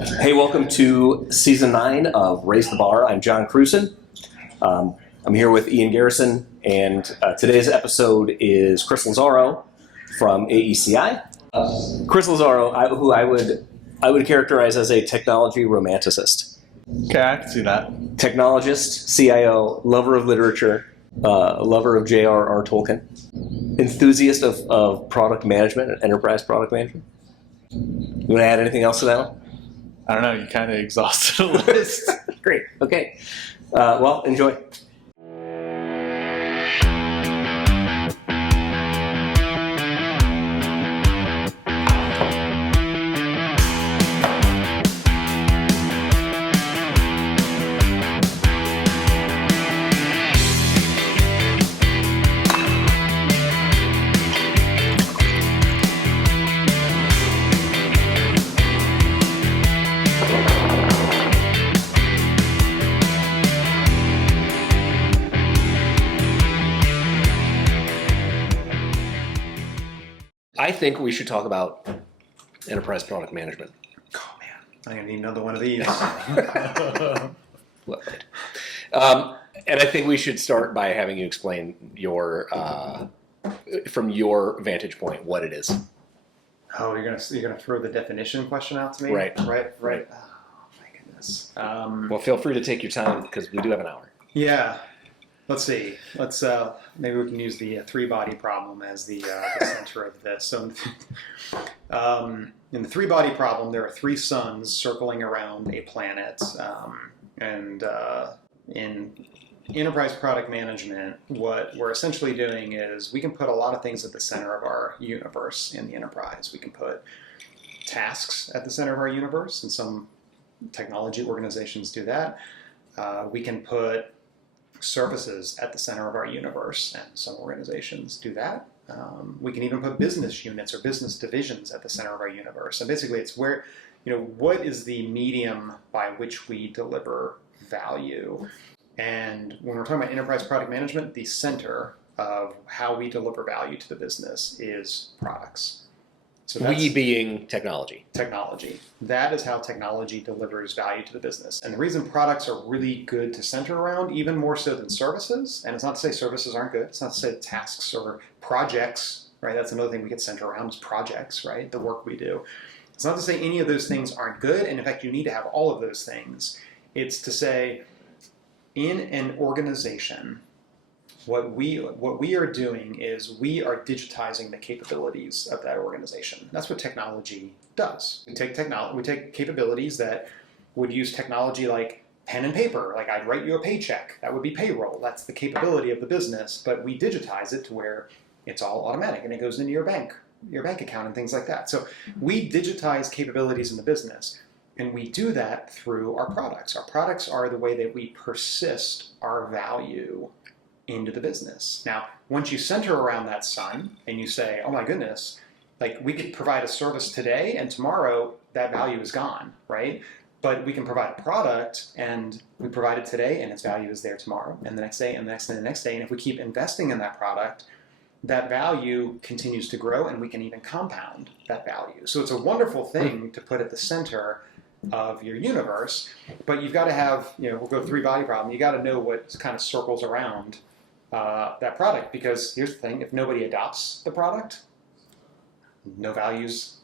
Hey, welcome to season 9 of Raise the Bar. I'm John Krewson. I'm here with Ian Garrison, and today's episode is Chris Lazzaro from AECI. Chris Lazzaro, who I would characterize as a technology romanticist. Okay, I can see that. Technologist, CIO, lover of literature, lover of JRR Tolkien, enthusiast of product management, enterprise product management. You want to add anything else to that one? I don't know, you kind of exhausted the list. Great. Okay. Well, enjoy. I think we should talk about enterprise product management. Oh man, I'm gonna need another one of these. Well, and I think we should start by having you explain from your vantage point, what it is. Oh, you're gonna throw the definition question out to me? Right. Oh my goodness. Well, feel free to take your time because we do have an hour. Yeah. Let's see. Maybe we can use the three-body problem as the center of this. So, in the three-body problem, there are three suns circling around a planet, and in enterprise product management, what we're essentially doing is we can put a lot of things at the center of our universe in the enterprise. We can put tasks at the center of our universe, and some technology organizations do that. We can put services at the center of our universe, and some organizations do that. We can even put business units or business divisions at the center of our universe. And basically it's where, what is the medium by which we deliver value? And when we're talking about enterprise product management, the center of how we deliver value to the business is products. So We being technology. Technology. That is how technology delivers value to the business. And the reason products are really good to center around, even more so than services, and it's not to say services aren't good, it's not to say tasks or projects, right? That's another thing we could center around is projects, right? The work we do. It's not to say any of those things aren't good, and in fact, you need to have all of those things. It's to say, in an organization, what we are doing is we are digitizing the capabilities of that organization. That's what technology does. We take capabilities that would use technology like pen and paper. Like I'd write you a paycheck. That would be payroll. That's the capability of the business. But we digitize it to where it's all automatic and it goes into your bank account and things like that. So we digitize capabilities in the business. And we do that through our products. Our products are the way that we persist our value into the business. Now, once you center around that sun and you say, oh my goodness, like we could provide a service today and tomorrow that value is gone, right? But we can provide a product and we provide it today and its value is there tomorrow and the next day and the next day and the next day. And if we keep investing in that product, that value continues to grow and we can even compound that value. So it's a wonderful thing to put at the center of your universe, but you've got to have, we'll go three-body problem, you got to know what kind of circles around that product, because here's the thing, if nobody adopts the product, no value's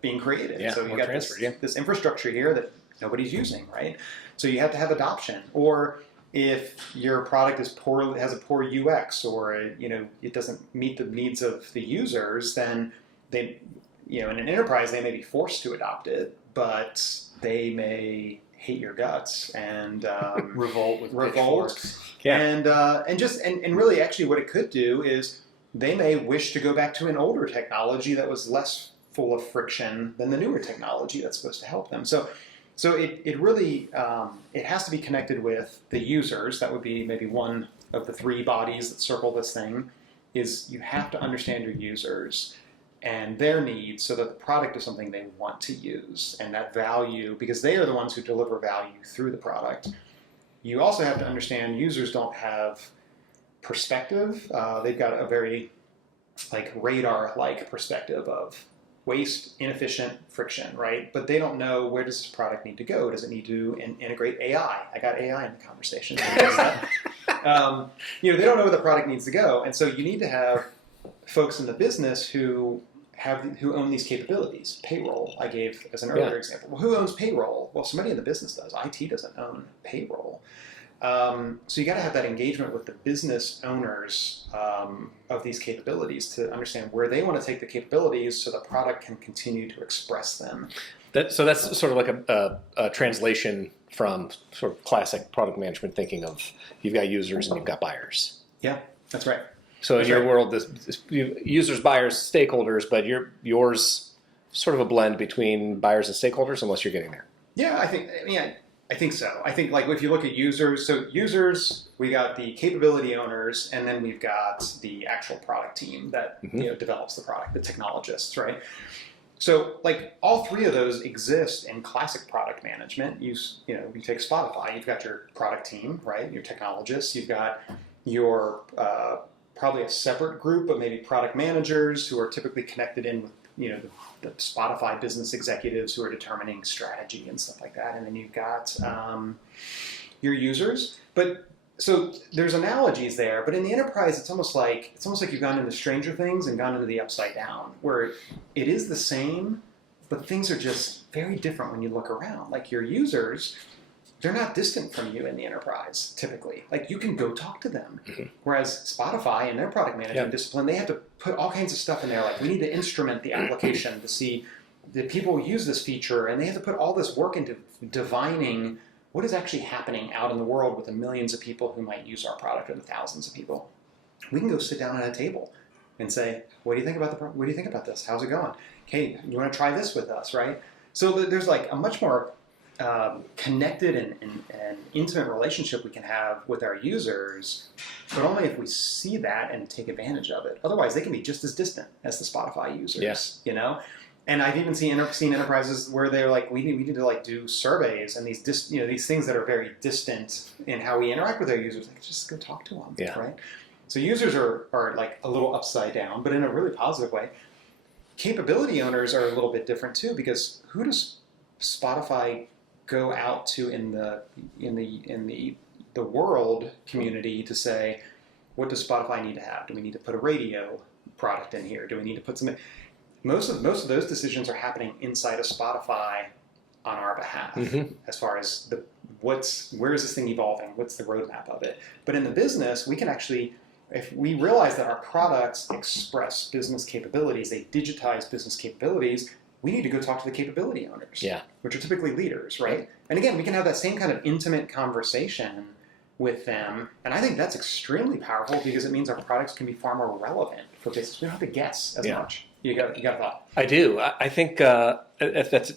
being created. Yeah, so you got this infrastructure here that nobody's using, right? So you have to have adoption. Or if your product is has a poor UX, or it doesn't meet the needs of the users, then they, in an enterprise they may be forced to adopt it, but they may hate your guts and Revolt with pitchforks. Yeah. And really actually what it could do is they may wish to go back to an older technology that was less full of friction than the newer technology that's supposed to help them. So it really it has to be connected with the users. That would be maybe one of the three bodies that circle this thing, is you have to understand your users and their needs so that the product is something they want to use, and that value, because they are the ones who deliver value through the product. You also have to understand users don't have perspective. They've got a very radar-like perspective of waste, inefficient friction, right? But they don't know, where does this product need to go? Does it need to integrate AI? I got AI in the conversation. They don't know where the product needs to go. And so you need to have folks in the business who own these capabilities. Payroll, I gave as an earlier example. Well, who owns payroll? Well, somebody in the business does. IT doesn't own payroll. So you got to have that engagement with the business owners of these capabilities to understand where they want to take the capabilities so the product can continue to express them. So that's sort of like a translation from sort of classic product management thinking of you've got users and you've got buyers. Yeah, that's right. So in your world, users, buyers, stakeholders, but yours sort of a blend between buyers and stakeholders, unless you're getting there. Yeah, I think so. I think like if you look at users, so users, we got the capability owners, and then we've got the actual product team that develops the product, the technologists, right? So like all three of those exist in classic product management. You take Spotify, you've got your product team, right? Your technologists, you've got your probably a separate group, but maybe product managers who are typically connected in with the Spotify business executives who are determining strategy and stuff like that. And then you've got your users. But so there's analogies there, but in the enterprise, it's almost like you've gone into Stranger Things and gone into the Upside Down, where it is the same, but things are just very different when you look around. Like your users, they're not distant from you in the enterprise, typically. Like you can go talk to them. Mm-hmm. Whereas Spotify and their product management discipline, they have to put all kinds of stuff in there. Like we need to instrument the application to see the people use this feature, and they have to put all this work into divining what is actually happening out in the world with the millions of people who might use our product or the thousands of people. We can go sit down at a table and say, what do you think about this? How's it going? Okay, you want to try this with us, right? So there's like a much more connected and intimate relationship we can have with our users, but only if we see that and take advantage of it. Otherwise, they can be just as distant as the Spotify users, And I've even seen enterprises where they're like, we need to like do surveys and these things that are very distant in how we interact with our users. Like, just go talk to them, right? So users are like a little upside down, but in a really positive way. Capability owners are a little bit different too, because who does Spotify go out to in the world community to say, what does Spotify need to have? Do we need to put a radio product in here? Do we need to put some? Most of those decisions are happening inside of Spotify on our behalf, as far as where is this thing evolving? What's the roadmap of it? But in the business, we can actually, if we realize that our products express business capabilities, they digitize business capabilities, we need to go talk to the capability owners, which are typically leaders, right? And again, we can have that same kind of intimate conversation with them, and I think that's extremely powerful because it means our products can be far more relevant for business. We don't have to guess as much. You got a thought? I do. I think if that's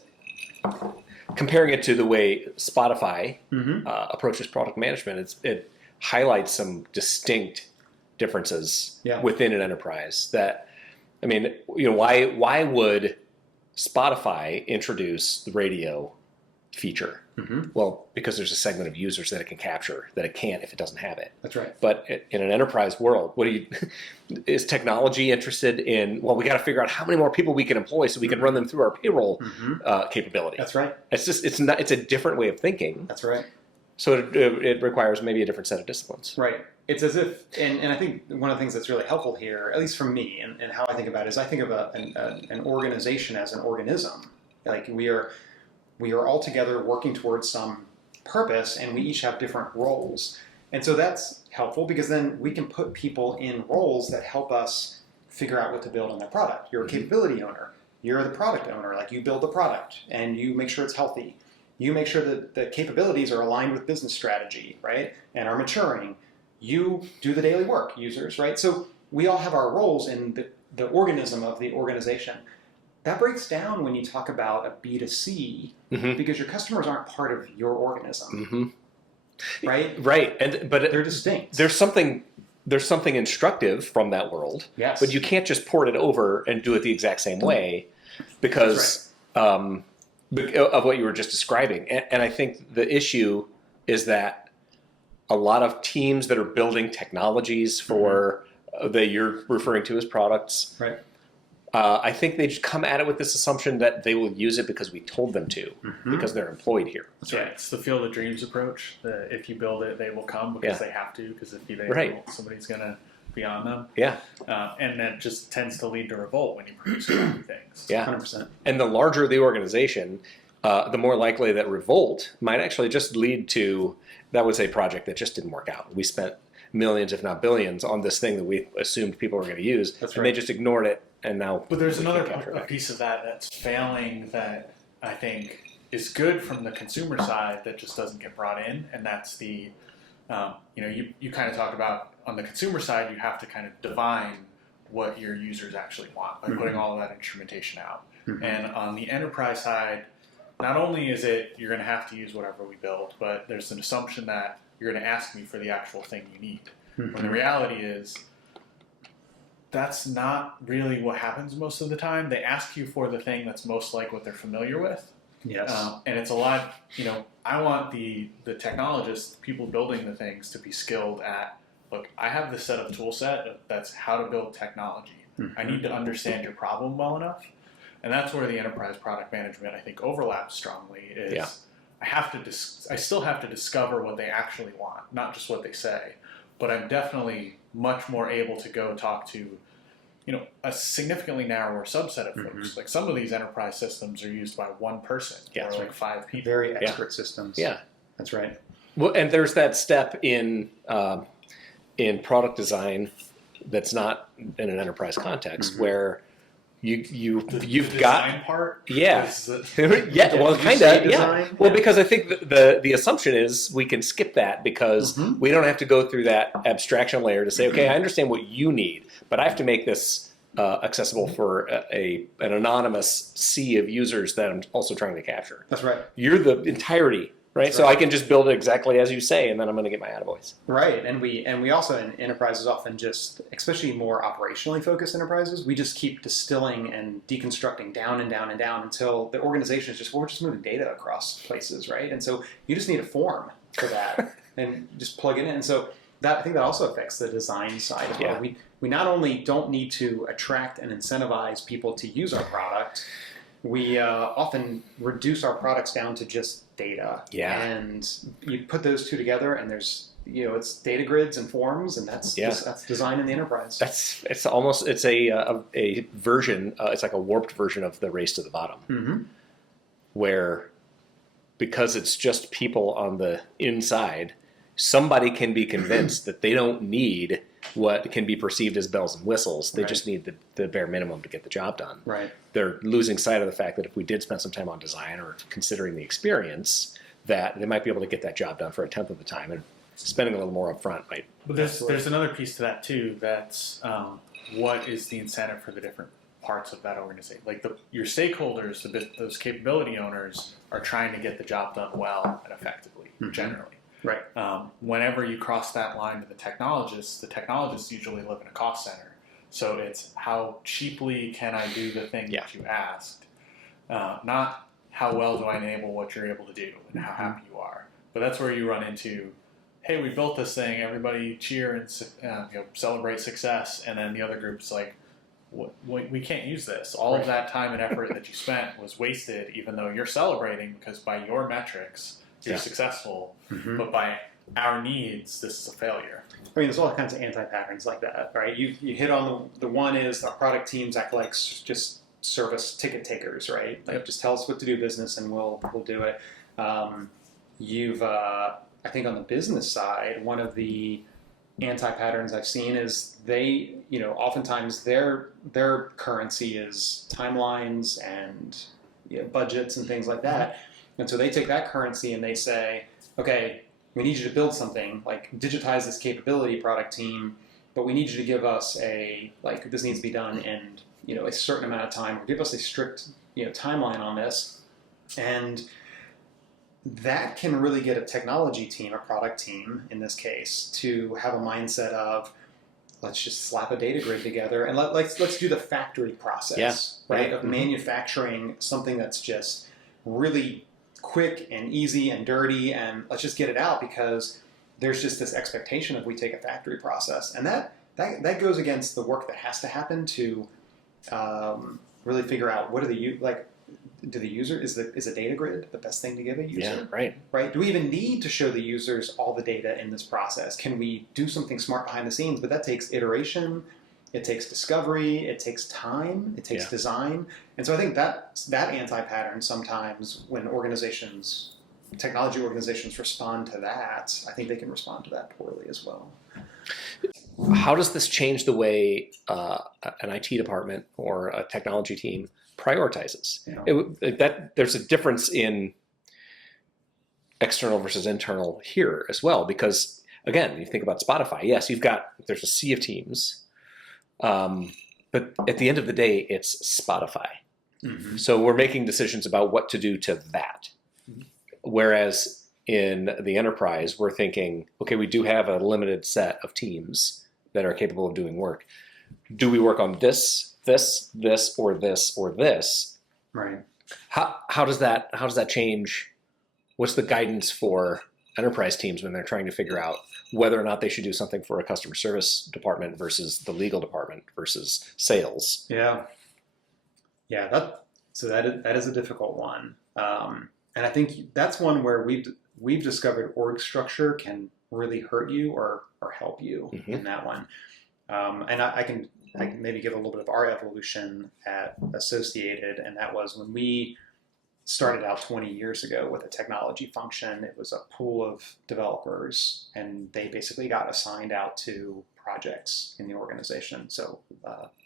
comparing it to the way Spotify approaches product management, it highlights some distinct differences within an enterprise. That, I mean, why would Spotify introduce the radio feature? Well, because there's a segment of users that it can capture that it can't if it doesn't have it. That's right. But in an enterprise world, is technology interested in? Well, we got to figure out how many more people we can employ so we can run them through our payroll capability. That's right. It's a different way of thinking. That's right. So it requires maybe a different set of disciplines. Right. It's as if, and I think one of the things that's really helpful here, at least for me, and how I think about it, is I think of an organization as an organism. Like we are all together working towards some purpose, and we each have different roles. And so that's helpful because then we can put people in roles that help us figure out what to build in their product. You're a capability owner. You're the product owner. Like you build the product and you make sure it's healthy. You make sure that the capabilities are aligned with business strategy, right? And are maturing. You do the daily work, users, right? So we all have our roles in the organism of the organization. That breaks down when you talk about a B2C because your customers aren't part of your organism, right? Right, but they're distinct. There's something instructive from that world, but you can't just port it over and do it the exact same way because of what you were just describing. And I think the issue is that a lot of teams that are building technologies for that you're referring to as products, right, I think they just come at it with this assumption that they will use it because we told them to, because they're employed here. That's right. It's the field of dreams approach. If you build it, they will come because they have to. Because if you don't, somebody's going to be on them. Yeah. And that just tends to lead to revolt when you produce crappy things. Yeah. 100%. And the larger the organization, the more likely that revolt might actually just lead to, that was a project that just didn't work out. We spent millions, if not billions, on this thing that we assumed people were going to use. That's and right. they just ignored it. And now, but there's another a piece of that that's failing that I think is good from the consumer side that just doesn't get brought in, and that's the, you kind of talk about on the consumer side, you have to kind of divine what your users actually want by putting all of that instrumentation out. And on the enterprise side, not only is it you're going to have to use whatever we build, but there's an assumption that you're going to ask me for the actual thing you need. When the reality is, that's not really what happens most of the time. They ask you for the thing that's most like what they're familiar with. Yes. And it's a lot, I want the technologists, people building the things, to be skilled at, look, I have this set of tool set that's how to build technology. I need to understand your problem well enough. And that's where the enterprise product management, I think, overlaps strongly is I still have to discover what they actually want, not just what they say. But I'm definitely much more able to go talk to, a significantly narrower subset of folks. Like some of these enterprise systems are used by one person or like 5 people. Very expert systems. Yeah, that's right. Well, and there's that step in product design that's not in an enterprise context where you've got part. Yeah, well, kind of. Yeah. Well, because I think the assumption is we can skip that because we don't have to go through that abstraction layer to say, okay, I understand what you need, but I have to make this accessible for an anonymous sea of users that I'm also trying to capture. That's right. You're the entirety. Right, so I can just build it exactly as you say, and then I'm going to get my attaboys. Right, and we also in enterprises often just, especially more operationally focused enterprises, we just keep distilling and deconstructing down and down and down until the organization is just, we're just moving data across places, right? And so you just need a form for that and just plug it in. And so I think that also affects the design side as well. We not only don't need to attract and incentivize people to use our product, we often reduce our products down to just data. Yeah. And you put those two together and there's, it's data grids and forms, and that's design in the enterprise. It's a version, it's like a warped version of the race to the bottom. Where, because it's just people on the inside, somebody can be convinced that they don't need what can be perceived as bells and whistles. They just need the bare minimum to get the job done. Right. They're losing sight of the fact that if we did spend some time on design or considering the experience, that they might be able to get that job done for 1/10 of the time, and spending a little more upfront might. But there's another piece to that too. That's what is the incentive for the different parts of that organization? Like your stakeholders, those capability owners, are trying to get the job done well and effectively, generally. Right. Whenever you cross that line to the technologists usually live in a cost center. So it's how cheaply can I do the thing that you asked, not how well do I enable what you're able to do and how happy you are. But that's where you run into, hey, we built this thing, everybody cheer and celebrate success, and then the other group's like, we can't use this. All of that time and effort that you spent was wasted, even though you're celebrating because by your metrics, you're successful, but by our needs, this is a failure. I mean, there's all kinds of anti-patterns like that, right? You hit on the one is our product teams act like just service ticket takers, right? Like just tell us what to do business and we'll do it. I think on the business side, one of the anti-patterns I've seen is they, oftentimes their currency is timelines and budgets and things like that. And so they take that currency and they say, okay, we need you to build something, like digitize this capability product team, but we need you to give us this needs to be done in, a certain amount of time, or give us a strict, timeline on this. And that can really get a technology team, a product team in this case, to have a mindset of, let's just slap a data grid together and let's do the factory process, right? Of manufacturing something that's just really quick and easy and dirty, and let's just get it out because there's just this expectation of we take a factory process, and that goes against the work that has to happen to really figure out what are do the user is a data grid the best thing to give a user? Yeah, right. Right? Do we even need to show the users all the data in this process? Can we do something smart behind the scenes? But that takes iteration, it takes discovery, it takes time, it takes design. And so I think that anti-pattern sometimes when technology organizations respond to that, I think they can respond to that poorly as well. How does this change the way an IT department or a technology team prioritizes? There's a difference in external versus internal here as well, because again, you think about Spotify. Yes, there's a sea of teams, but at the end of the day, it's Spotify. Mm-hmm. So we're making decisions about what to do to that. Mm-hmm. Whereas in the enterprise, we're thinking, okay, we do have a limited set of teams that are capable of doing work. Do we work on this, or this, or this? Right. How does that change? What's the guidance for enterprise teams when they're trying to figure out whether or not they should do something for a customer service department versus the legal department versus sales? Yeah. That is a difficult one, and I think that's one where we've discovered org structure can really hurt you or help you mm-hmm. in that one. And I can maybe give a little bit of our evolution at Associated, and that was when we started out 20 years ago with a technology function. It was a pool of developers, and they basically got assigned out to projects in the organization. So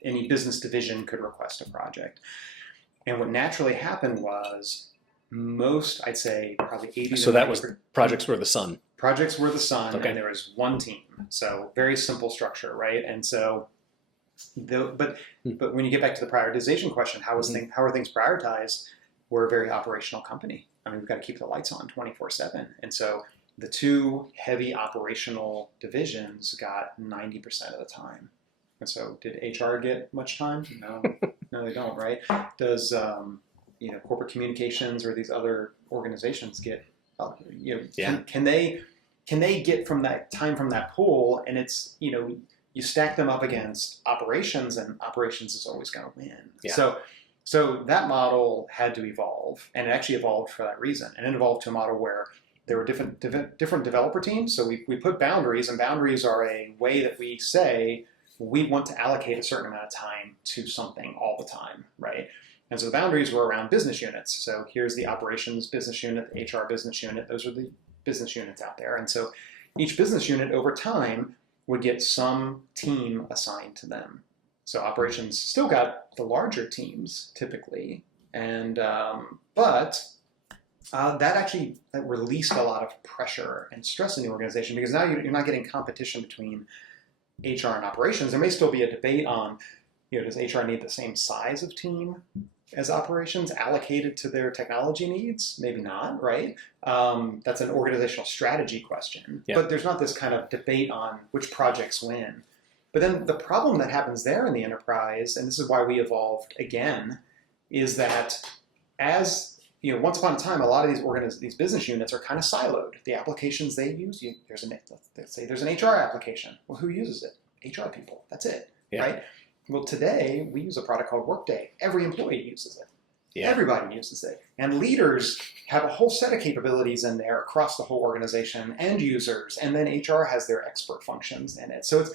any business division could request a project. And what naturally happened was I'd say probably 80. So that was projects were the sun. Projects were the sun, okay. And there was one team. So very simple structure, right? And so, but when you get back to the prioritization question, how are things prioritized? We're a very operational company. I mean, we've got to keep the lights on 24/7. And so the two heavy operational divisions got 90% of the time. And so did HR get much time? No, they don't, right? Does corporate communications or these other organizations get, can they get from that time from that pool? And it's, you stack them up against operations, and operations is always going to win. Yeah. So that model had to evolve, and it actually evolved for that reason. And it evolved to a model where there were different developer teams. So we put boundaries, and boundaries are a way that we say we want to allocate a certain amount of time to something all the time, right? And so the boundaries were around business units. So here's the operations business unit, the HR business unit. Those are the business units out there. And so each business unit over time would get some team assigned to them. So operations still got the larger teams typically, and but that released a lot of pressure and stress in the organization, because now you're not getting competition between HR and operations. There may still be a debate on, does HR need the same size of team as operations allocated to their technology needs? Maybe not, right? That's an organizational strategy question. Yeah. But there's not this kind of debate on which projects win. But then the problem that happens there in the enterprise, and this is why we evolved again, is that as once upon a time, a lot of these business units are kind of siloed. The applications they use, let's say there's an HR application. Well, who uses it? HR people. That's it, right? Well, today we use a product called Workday. Every employee uses it. Yeah. Everybody uses it. And leaders have a whole set of capabilities in there across the whole organization, and users, and then HR has their expert functions in it. So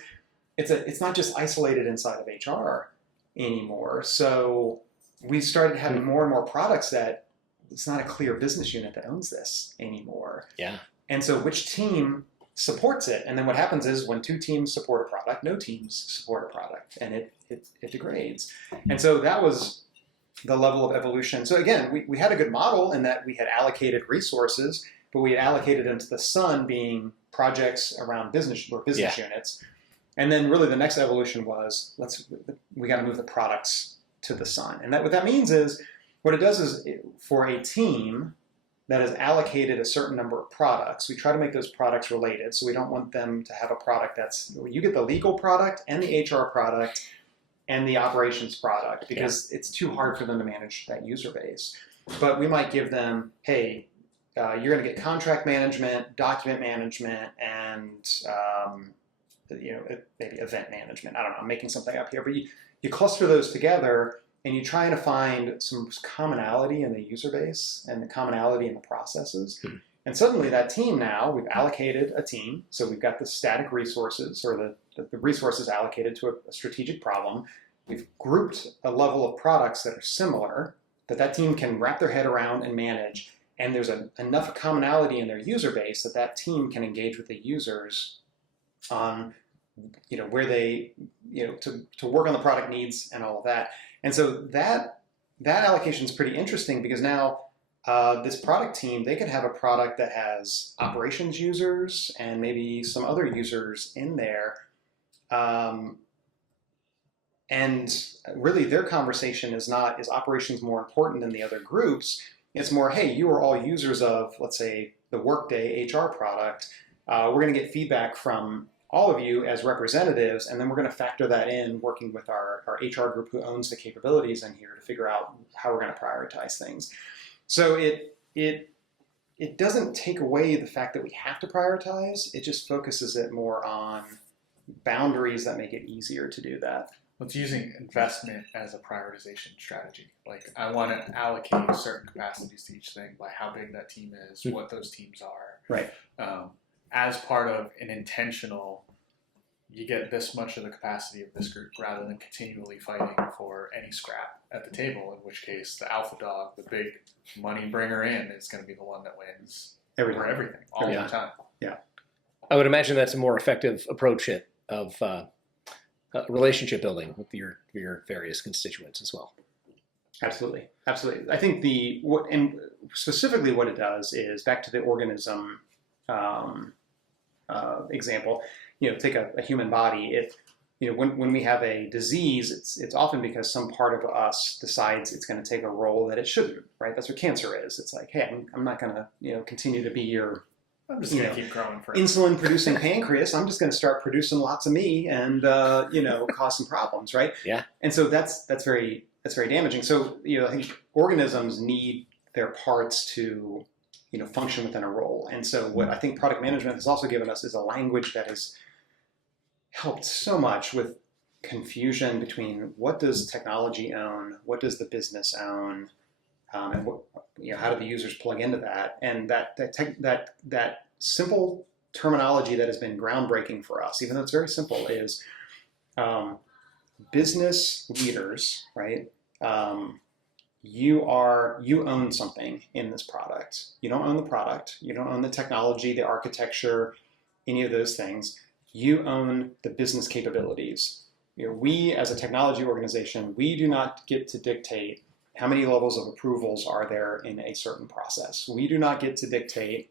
it's not just isolated inside of HR anymore. So we started having more and more products that it's not a clear business unit that owns this anymore. Yeah. And so which team supports it? And then what happens is when two teams support a product, no teams support a product, and it degrades. And so that was the level of evolution. So again, we had a good model in that we had allocated resources, but we had allocated them to the sun being projects around business units. And then really the next evolution was, we got to move the products to the sun. And what that means is, what it does is, for a team that has allocated a certain number of products, we try to make those products related. So we don't want them to have a product you get the legal product and the HR product and the operations product, because it's too hard for them to manage that user base. But we might give them, hey, you're going to get contract management, document management, and maybe event management. I don't know, I'm making something up here, but you cluster those together and you try to find some commonality in the user base and the commonality in the processes. And suddenly that team now, we've allocated a team. So we've got the static resources or the resources allocated to a strategic problem. We've grouped a level of products that are similar that team can wrap their head around and manage. And there's enough commonality in their user base that team can engage with the users on, where they, to work on the product needs and all of that. And so that allocation is pretty interesting because now this product team, they could have a product that has operations users and maybe some other users in there. And really their conversation is operations more important than the other groups? It's more, hey, you are all users of, let's say, the Workday HR product. We're going to get feedback from all of you as representatives, and then we're going to factor that in working with our HR group who owns the capabilities in here to figure out how we're going to prioritize things. So it doesn't take away the fact that we have to prioritize. It just focuses it more on boundaries that make it easier to do that. It's using investment as a prioritization strategy. Like, I want to allocate certain capacities to each thing by how big that team is, what those teams are. Right. As part of an intentional, you get this much of the capacity of this group rather than continually fighting for any scrap at the table, in which case the alpha dog, the big money bringer in, is going to be the one that wins over everything all the time. Yeah. I would imagine that's a more effective approach of relationship building with your various constituents as well. Absolutely. I think specifically what it does is, back to the organism example, take a human body. When we have a disease, it's often because some part of us decides it's going to take a role that it shouldn't, right? That's what cancer is. It's like, hey, I'm not going to, continue to be your, I'm just going to keep growing for insulin producing pancreas. I'm just going to start producing lots of me and, cause some problems, right? Yeah. And so that's very damaging. So, I think organisms need their parts to, function within a role. And so what I think product management has also given us is a language that has helped so much with confusion between what does technology own, what does the business own, and what, how do the users plug into that? And that simple terminology that has been groundbreaking for us, even though it's very simple, is business leaders, right? You own something in this product. You don't own the product. You don't own the technology, the architecture, any of those things. You own the business capabilities. We, as a technology organization, we do not get to dictate how many levels of approvals are there in a certain process. We do not get to dictate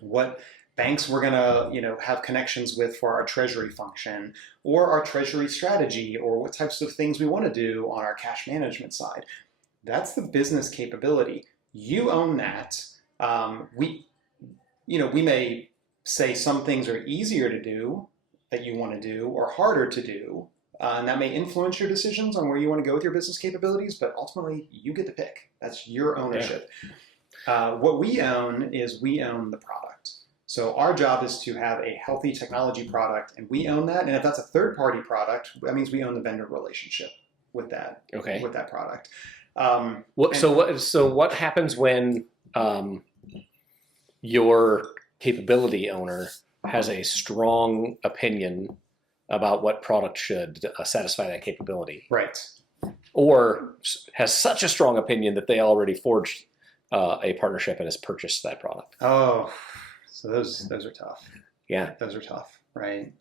what banks we're going to, have connections with for our treasury function, or our treasury strategy, or what types of things we want to do on our cash management side. That's the business capability. You own that. We may say some things are easier to do that you want to do, or harder to do, and that may influence your decisions on where you want to go with your business capabilities, but ultimately you get to pick. That's your ownership. Yeah. What we own is we own the product. So our job is to have a healthy technology product, and we own that. And if that's a third-party product, that means we own the vendor relationship with that, with that product. So what happens when your capability owner has a strong opinion about what product should satisfy that capability? Right. Or has such a strong opinion that they already forged a partnership and has purchased that product? Oh, so those are tough. Yeah. Those are tough, right?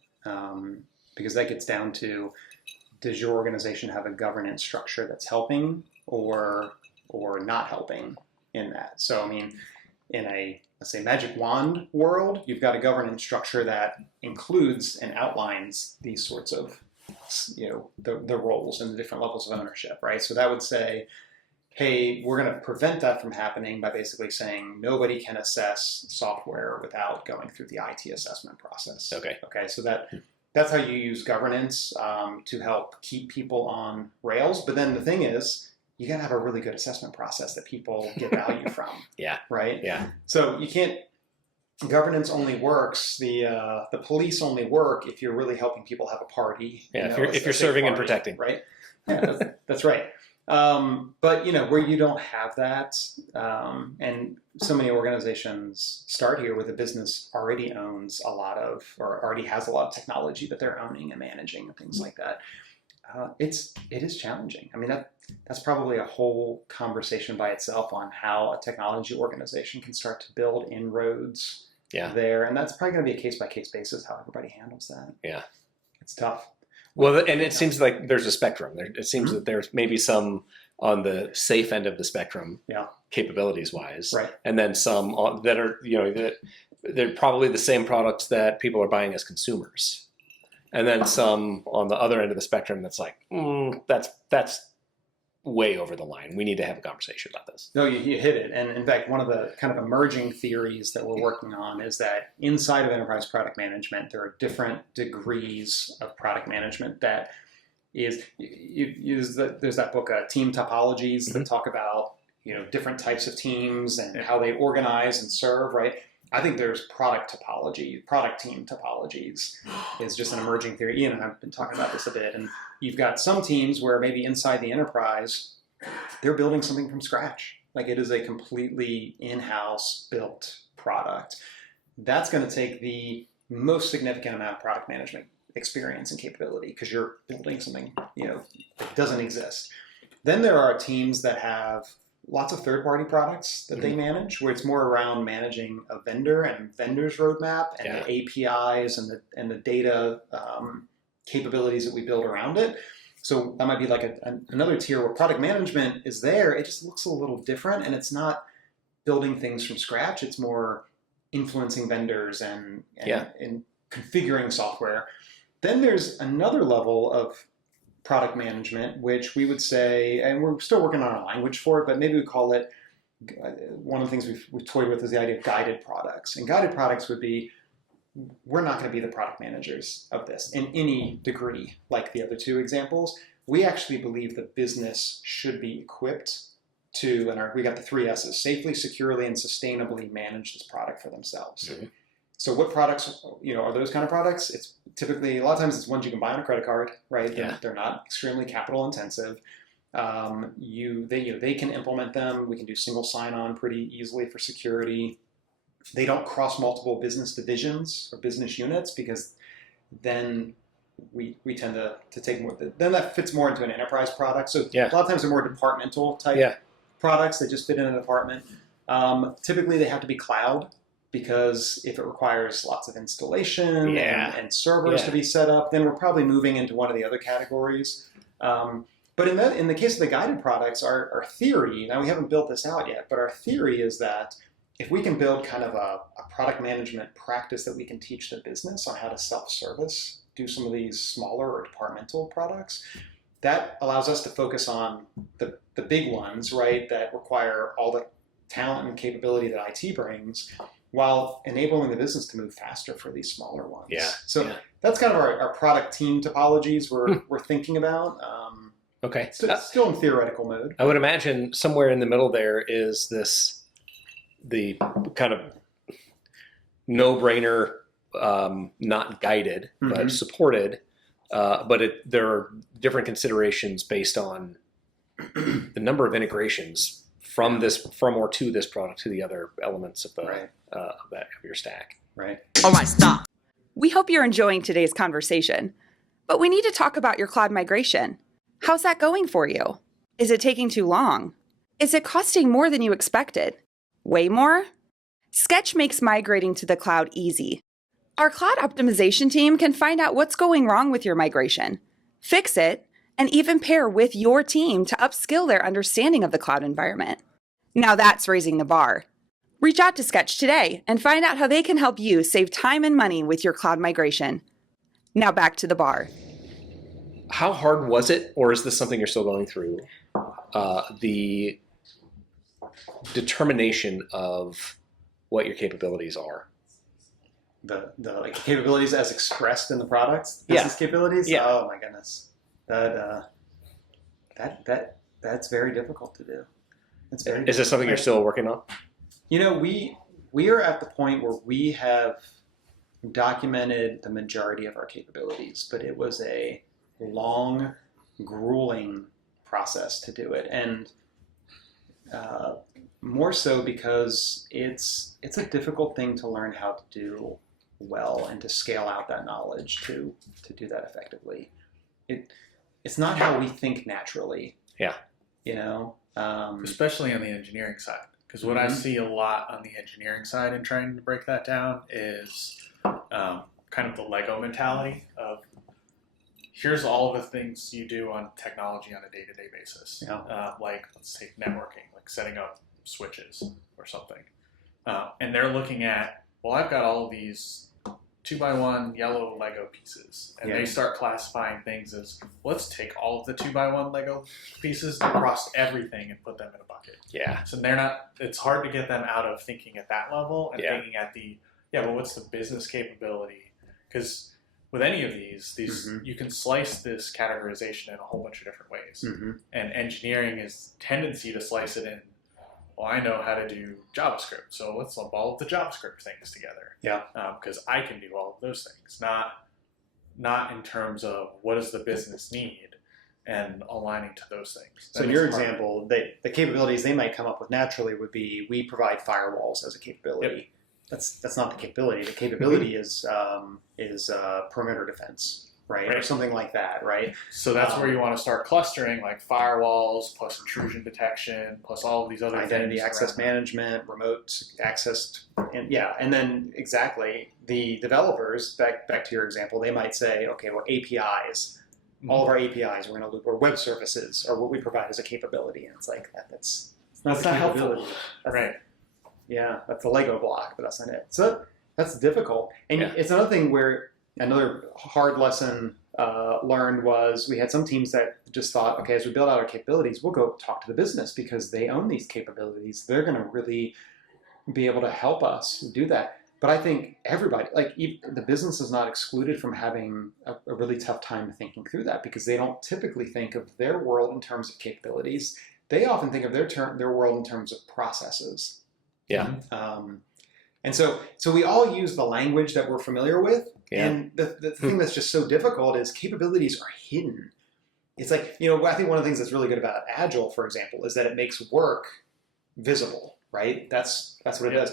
Because that gets down to, does your organization have a governance structure that's helping or not helping in that? So, I mean, in a, let's say, magic wand world, you've got a governance structure that includes and outlines these sorts of, the roles and the different levels of ownership, right? So that would say, hey, we're going to prevent that from happening by basically saying nobody can assess software without going through the IT assessment process. Okay. So that's how you use governance to help keep people on rails. But then the thing is, you got to have a really good assessment process that people get value from. Yeah. Right? Yeah. So you can't, governance only works, the police only work if you're really helping people have a party. Yeah, if you're serving and protecting. Right? Yeah, that's right. But where you don't have that, and so many organizations start here where the business already owns a lot of, or already has a lot of technology that they're owning and managing and things like that. It is challenging. I mean, that's probably a whole conversation by itself on how a technology organization can start to build inroads there, and that's probably going to be a case by case basis how everybody handles that. Yeah, it's tough. Well, and it seems like there's a spectrum. It seems that there's maybe some on the safe end of the spectrum, capabilities wise, right, and then some that are that they're probably the same products that people are buying as consumers. And then some on the other end of the spectrum that's like, that's way over the line. We need to have a conversation about this. No, you hit it. And in fact, one of the kind of emerging theories that we're working on is that inside of enterprise product management, there are different degrees of product management that is, there's that book, Team Topologies, that talk about, different types of teams and how they organize and serve, right? I think there's product topology, product team topologies is just an emerging theory. Ian and I've been talking about this a bit. And you've got some teams where maybe inside the enterprise, they're building something from scratch. Like it is a completely in-house built product. That's going to take the most significant amount of product management experience and capability because you're building something, that doesn't exist. Then there are teams that have lots of third-party products that they manage, where it's more around managing a vendor and vendor's roadmap and the APIs and the data capabilities that we build around it. So that might be like another tier where product management is there. It just looks a little different, and it's not building things from scratch. It's more influencing vendors and configuring software. Then there's another level of product management, which we would say, and we're still working on a language for it, but maybe we call it, one of the things we've toyed with is the idea of guided products. And guided products would be, we're not going to be the product managers of this in any degree like the other two examples. We actually believe the business should be equipped to, and we got the 3 S's, safely, securely, and sustainably manage this product for themselves. Mm-hmm. So what products, are those kind of products? It's typically, a lot of times it's ones you can buy on a credit card, right? They're not extremely capital intensive. They can implement them. We can do single sign-on pretty easily for security. They don't cross multiple business divisions or business units because then we tend to take more, then that fits more into an enterprise product. So a lot of times they're more departmental type products that just fit in a department. Typically they have to be cloud, because if it requires lots of installation and servers to be set up, then we're probably moving into one of the other categories. But in the case of the guided products, our theory, now we haven't built this out yet, but our theory is that if we can build kind of a product management practice that we can teach the business on how to self-service, do some of these smaller or departmental products, that allows us to focus on the big ones, right, that require all the talent and capability that IT brings, while enabling the business to move faster for these smaller ones. So that's kind of our product team topologies we're thinking about. Okay. Still in theoretical mode. I would imagine somewhere in the middle there is the kind of no-brainer, not guided, but supported. But there are different considerations based on the number of integrations from or to this product to the other elements of of your stack. Right. All right, stop. We hope you're enjoying today's conversation, but we need to talk about your cloud migration. How's that going for you? Is it taking too long? Is it costing more than you expected? Way more? Sketch makes migrating to the cloud easy. Our cloud optimization team can find out what's going wrong with your migration, fix it, and even pair with your team to upskill their understanding of the cloud environment. Now that's raising the bar. Reach out to Sketch today and find out how they can help you save time and money with your cloud migration. Now back to the bar. How hard was it, or is this something you're still going through? The determination of what your capabilities are. The capabilities as expressed in the products, business capabilities. Yeah. Oh my goodness, that's very difficult to do. Is this something you're still working on? We are at the point where we have documented the majority of our capabilities, but it was a long grueling process to do it, and more so because it's a difficult thing to learn how to do well and to scale out that knowledge to do that effectively. It's not how we think naturally. Yeah. You know, Especially on the engineering side. Because what I see a lot on the engineering side in trying to break that down is kind of the Lego mentality of here's all the things you do on technology on a day-to-day basis. Yeah. Like, let's take networking, like setting up switches or something. And they're looking at, well, I've got all of these 2x1 yellow Lego pieces. And they start classifying things as, let's take all of the 2x1 Lego pieces across everything and put them in a bucket. Yeah. So it's hard to get them out of thinking at that level and thinking at well, what's the business capability? Because with any of these, you can slice this categorization in a whole bunch of different ways. And engineering is tendency to slice it in, well, I know how to do JavaScript, so let's lump all of the JavaScript things together. Yeah. Because I can do all of those things, not in terms of what does the business need and aligning to those things. So in your example, the capabilities they might come up with naturally would be, we provide firewalls as a capability. That's not the capability. The capability is perimeter defense, right? Or something like that, right? So that's where you want to start clustering, like firewalls plus intrusion detection plus all of these other identity things access management, remote access, and then exactly the developers. Back to your example, they might say, okay, well, APIs. All of our APIs, we're going to loop, or web services, or what we provide as a capability, and it's like that's not helpful, right? Yeah, that's a Lego block, but that's not it. So that's difficult. And it's another thing where another hard lesson learned was we had some teams that just thought, okay, as we build out our capabilities, we'll go talk to the business because they own these capabilities. They're going to really be able to help us do that. But I think everybody, like the business is not excluded from having a really tough time thinking through that because they don't typically think of their world in terms of capabilities. They often think of their world in terms of processes. Yeah. And so we all use the language that we're familiar with. Yeah. And the thing that's just so difficult is capabilities are hidden. It's like, I think one of the things that's really good about Agile, for example, is that it makes work visible, right? That's what it does.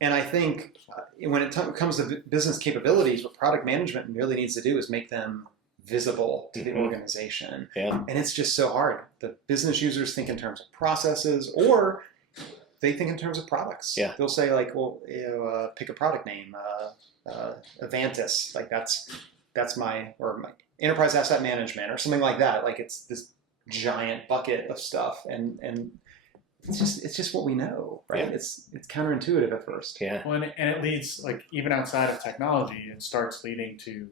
And I think when it comes to business capabilities, what product management really needs to do is make them visible to the organization. Yeah. And it's just so hard. The business users think in terms of processes, or they think in terms of products. Yeah. They'll say like, well, pick a product name, Avantis, like that's my enterprise asset management or something like that. Like it's this giant bucket of stuff, and it's just what we know, right? Yeah. It's counterintuitive at first. Yeah. Well, and it leads, like, even outside of technology, it starts leading to,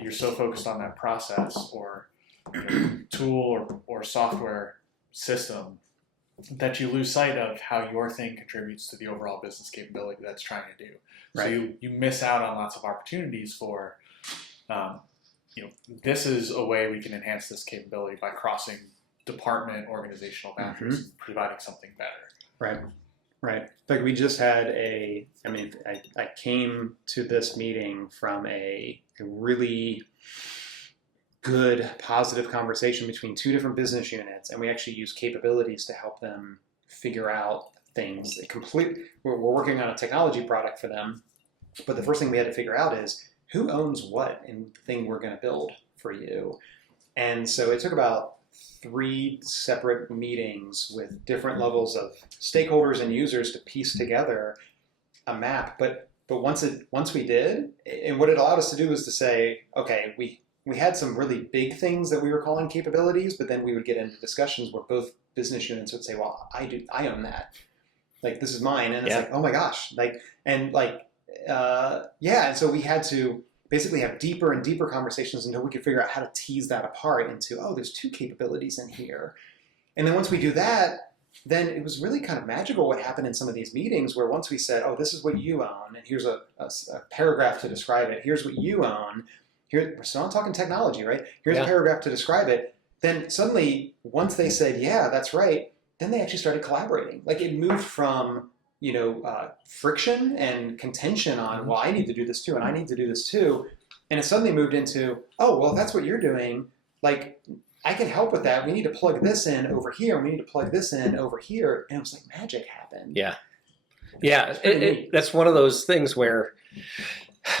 you're so focused on that process or tool or software system that you lose sight of how your thing contributes to the overall business capability that's trying to do. Right. So you miss out on lots of opportunities for, this is a way we can enhance this capability by crossing department organizational boundaries and providing something better. Right. Like we just had I came to this meeting from a really good, positive conversation between two different business units, and we actually use capabilities to help them figure out things. We're working on a technology product for them, but the first thing we had to figure out is who owns what in the thing we're going to build for you. And so it took about 3 separate meetings with different levels of stakeholders and users to piece together a map. But once we did, and what it allowed us to do was to say, okay, we had some really big things that we were calling capabilities, but then we would get into discussions where both business units would say, well, I own that. Like, this is mine. And it's like, oh my gosh. And so we had to basically have deeper and deeper conversations until we could figure out how to tease that apart into, there's 2 capabilities in here. And then once we do that, then it was really kind of magical what happened in some of these meetings where once we said, this is what you own, and here's a paragraph to describe it. Here's what you own. Here, we're still not talking technology, right? Here's a paragraph to describe it. Then suddenly, once they said, yeah, that's right, then they actually started collaborating. Like it moved from friction and contention on, well, I need to do this too, and I need to do this too. And it suddenly moved into, well, if that's what you're doing, like, I can help with that. We need to plug this in over here. We need to plug this in over here. And it was like magic happened. Yeah. Yeah. pretty neat. That's one of those things where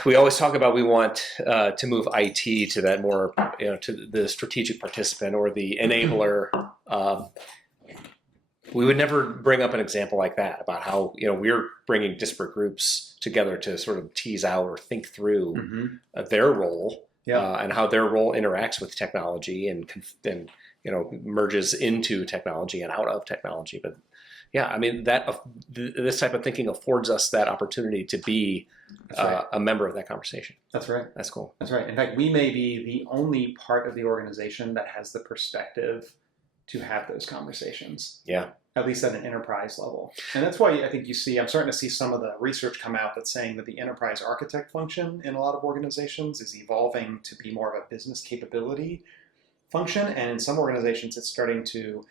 we always talk about we want to move IT to that more, to the strategic participant or the enabler. We would never bring up an example like that about how, we're bringing disparate groups together to sort of tease out or think through their role and how their role interacts with technology and merges into technology and out of technology. But yeah, I mean, this type of thinking affords us that opportunity to be a member of that conversation. That's right. That's cool. That's right. In fact, we may be the only part of the organization that has the perspective to have those conversations. Yeah. At least at an enterprise level. And that's why I think I'm starting to see some of the research come out that's saying that the enterprise architect function in a lot of organizations is evolving to be more of a business capability function. And in some organizations, it's starting to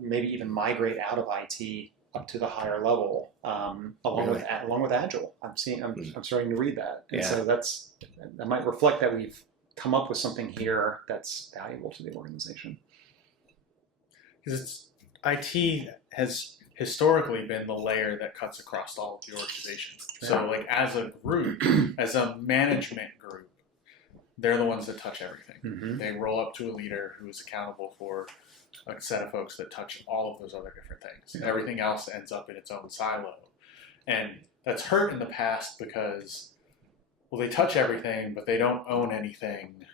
maybe even migrate out of IT up to the higher level, along with Agile. I'm starting to read that. And so that might reflect that we've come up with something here that's valuable to the organization. Because IT has historically been the layer that cuts across all of the organization. So like as a group, as a management group, they're the ones that touch everything. They roll up to a leader who is accountable for a set of folks that touch all of those other different things. Everything else ends up in its own silo. And that's hurt in the past because, well, they touch everything, but they don't own anything.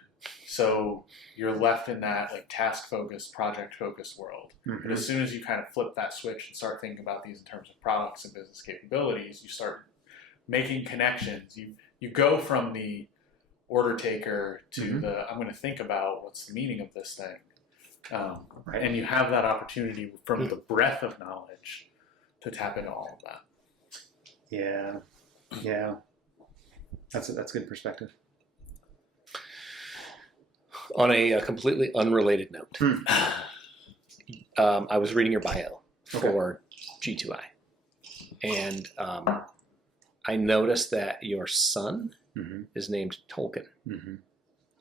So you're left in that like task-focused, project-focused world. But as soon as you kind of flip that switch and start thinking about these in terms of products and business capabilities, you start making connections. You go from the order taker to the I'm going to think about what's the meaning of this thing. And you have that opportunity from the breadth of knowledge to tap into all of that. Yeah. That's good perspective. On a completely unrelated note, I was reading your bio for G2I, and I noticed that your son is named Tolkien.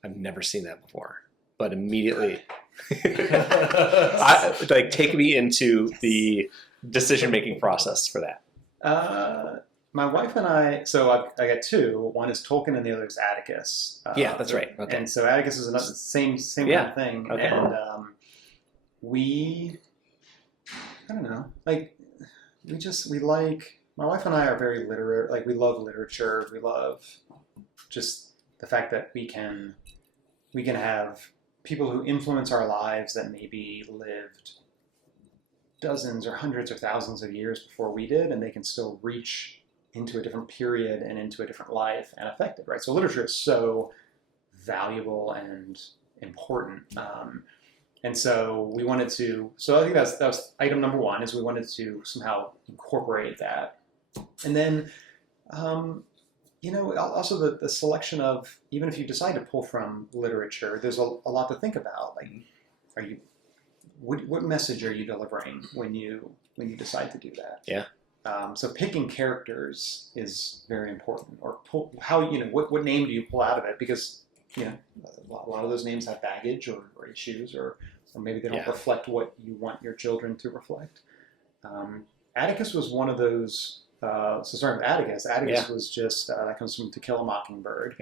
I've never seen that before, but immediately, take me into the decision-making process for that. My wife and I, so I got two. One is Tolkien and the other is Atticus. Yeah, that's right. Okay. And so Atticus is another same kind of thing. Okay. And I don't know, my wife and I are very literate. Like we love literature. We love just the fact that we can have people who influence our lives that maybe lived dozens or hundreds or thousands of years before we did, and they can still reach into a different period and into a different life and affect it, right? So literature is so valuable and important. And so we wanted to, so I think that was item number one, is we wanted to somehow incorporate that. And then, also the selection of, even if you decide to pull from literature, there's a lot to think about. Like, what message are you delivering when you decide to do that? Yeah. So picking characters is very important, or what name do you pull out of it? Because a lot of those names have baggage or issues, or maybe they don't reflect what you want your children to reflect. Atticus was one of those. So starting with Atticus, was just that comes from To Kill a Mockingbird,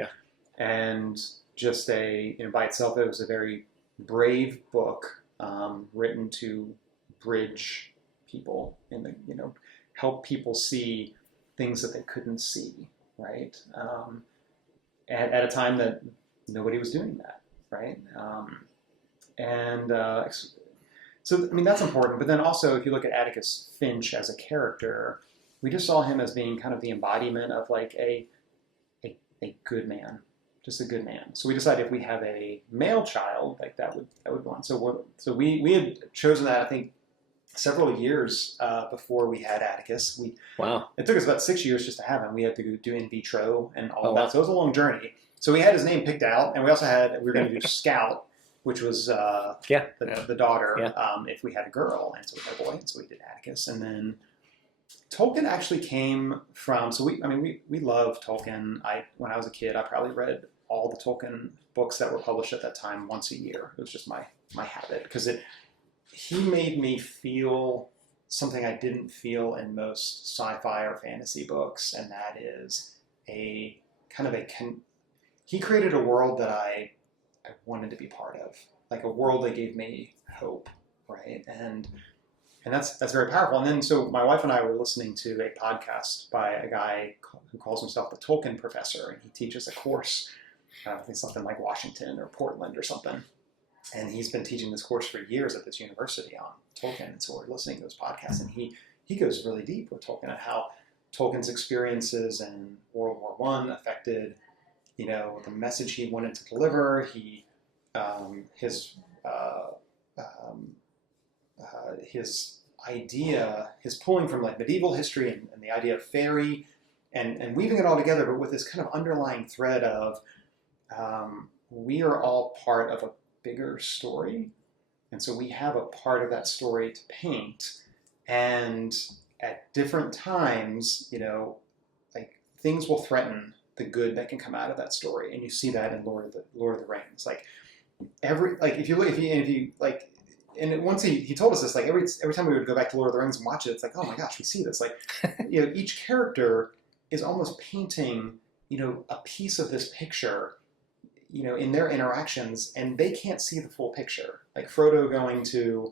and just by itself it was a very brave book written to bridge people in the help people see things that they couldn't see, right? At a time that nobody was doing that, right? So I mean that's important. But then also, if you look at Atticus Finch as a character, we just saw him as being kind of the embodiment of like a good man, just a good man. So we decided if we have a male child, like that would go on. So we had chosen that, I think, several years before we had Atticus. It took us about 6 years just to have him. We had to do in vitro and all that. So it was a long journey. So we had his name picked out, and we were going to do Scout, which was the daughter, if we had a girl, and so we had a boy, and so we did Atticus. And then Tolkien actually came from, we love Tolkien. When I was a kid, I probably read all the Tolkien books that were published at that time once a year. It was just my habit, because he made me feel something I didn't feel in most sci-fi or fantasy books, and that is he created a world that I wanted to be part of, like a world that gave me hope, right? And that's very powerful. And then, so my wife and I were listening to a podcast by a guy who calls himself the Tolkien Professor, and he teaches a course, I think something like Washington or Portland or something. And he's been teaching this course for years at this university on Tolkien. And so we're listening to those podcasts, and he goes really deep with Tolkien and how Tolkien's experiences in World War I affected, the message he wanted to deliver. His pulling from like medieval history and the idea of fairy and weaving it all together, but with this kind of underlying thread of we are all part of a bigger story. And so we have a part of that story to paint. And at different times, like things will threaten the good that can come out of that story. And you see that in Lord of the Rings. Once he told us this, like every time we would go back to Lord of the Rings and watch it, it's like, oh my gosh, we see this. Like, each character is almost painting, a piece of this picture, in their interactions, and they can't see the full picture. Like Frodo going to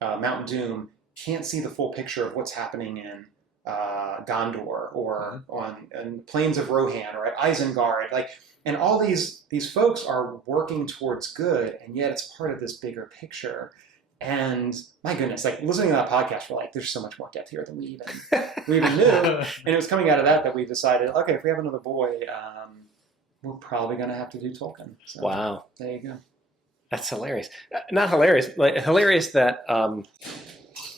Mount Doom can't see the full picture of what's happening in Gondor or on the plains of Rohan or at Isengard. And all these folks are working towards good, and yet it's part of this bigger picture. And my goodness, like listening to that podcast, we're like, there's so much more depth here than we even knew. And it was coming out of that we decided, okay, if we have another boy, we're probably going to have to do Tolkien. So, wow. There you go. That's hilarious. Not hilarious, like hilarious that I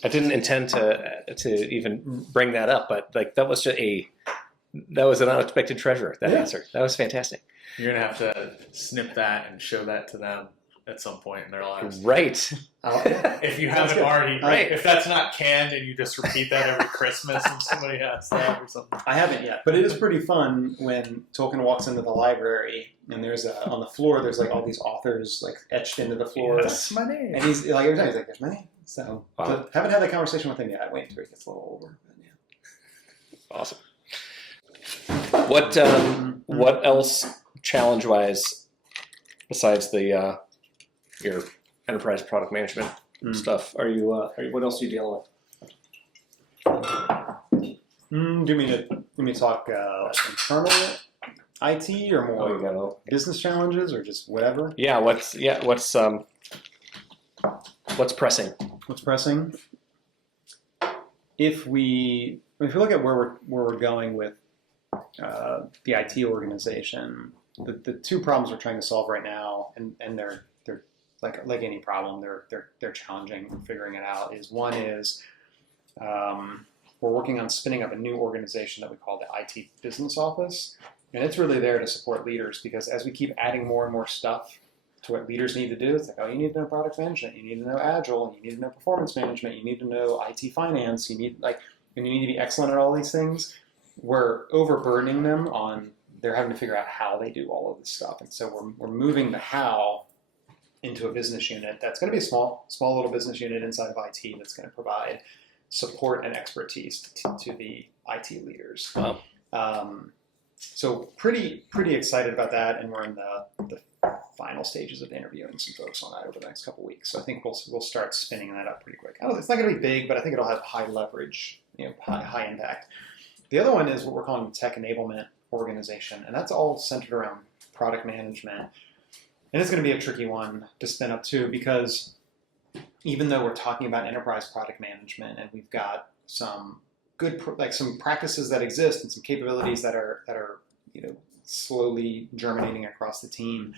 didn't intend to even bring that up, but like that was an unexpected treasure. That answer, that was fantastic. You're gonna have to snip that and show that to them at some point in their lives, right? If you haven't already, right? If that's not canned and you just repeat that every Christmas and somebody asks that or something. I haven't yet, but it is pretty fun when Tolkien walks into the library and there's on the floor there's like all these authors like etched into the floor. That's my name. And he's like every time he's like, "There's my name." So wow. Haven't had that conversation with him yet. Wait until he gets a little older. But yeah. Awesome. What else, challenge-wise, besides the your enterprise product management stuff, are you? What else are you dealing with? Do you mean to talk internal IT or more business challenges or just whatever? Yeah. What's pressing? What's pressing? If we look at where we're going with the IT organization, the two problems we're trying to solve right now, and they're like any problem, they're challenging. We're figuring it out. One is we're working on spinning up a new organization that we call the IT Business Office, and it's really there to support leaders, because as we keep adding more and more stuff to what leaders need to do, it's like, oh, you need to know product management, you need to know Agile, you need to know performance management, you need to know IT finance, and you need to be excellent at all these things. We're overburdening them on they're having to figure out how they do all of this stuff, and so we're moving the how into a business unit that's going to be a small little business unit inside of IT that's going to provide support and expertise to the IT leaders. Wow. So pretty excited about that, and we're in the final stages of interviewing some folks on that over the next couple of weeks. So I think we'll start spinning that up pretty quick. It's not going to be big, but I think it'll have high leverage, high impact. The other one is what we're calling the tech enablement organization, and that's all centered around product management. And it's going to be a tricky one to spin up too, because even though we're talking about enterprise product management and we've got some good some practices that exist and some capabilities that are slowly germinating across the team,